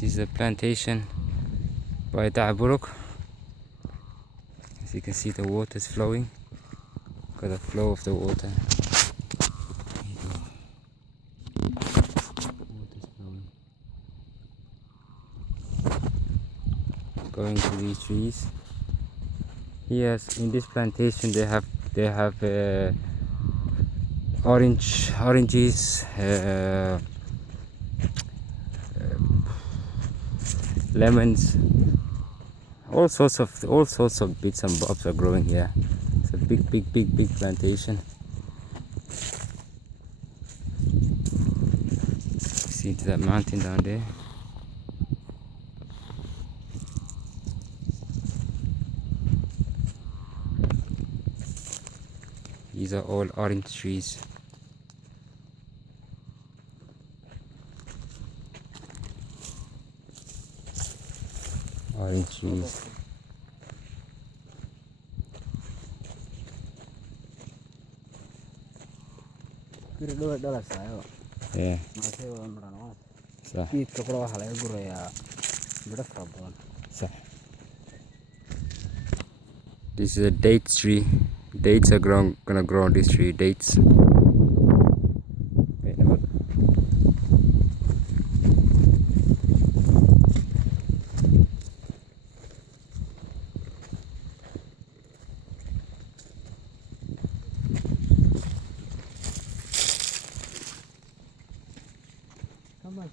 This is a plantation by Dacarbudhuq. As you can see, the water is flowing. Look at the flow of the water. Going to these trees. Yes, in this plantation they have oranges, lemons, all sorts of bits and bobs are growing here. It's a big plantation. See that mountain down there. These are all orange trees. Orange trees. Yeah. صح. This is a date tree. Dates are gonna grow on this tree. Dates. Wait, no. Come on,